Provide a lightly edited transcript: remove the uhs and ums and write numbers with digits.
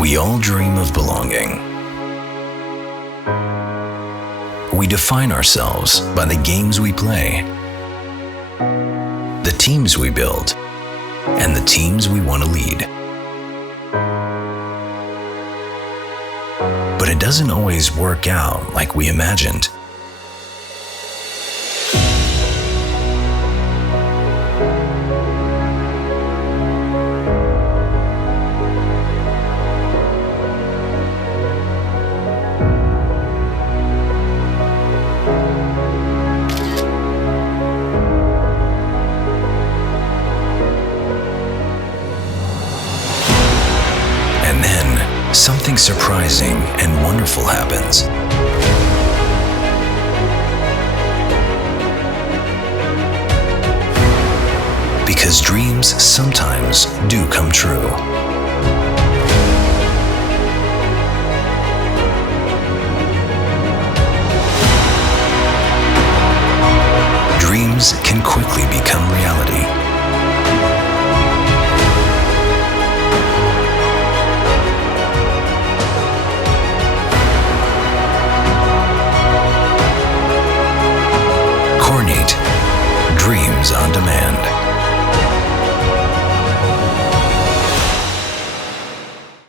We all dream of belonging. We define ourselves by the games we play, the teams we build, and the teams we want to lead. But it doesn't always work out like we imagined. And then, something surprising and wonderful happens. Because dreams sometimes do come true. Dreams can quickly become reality.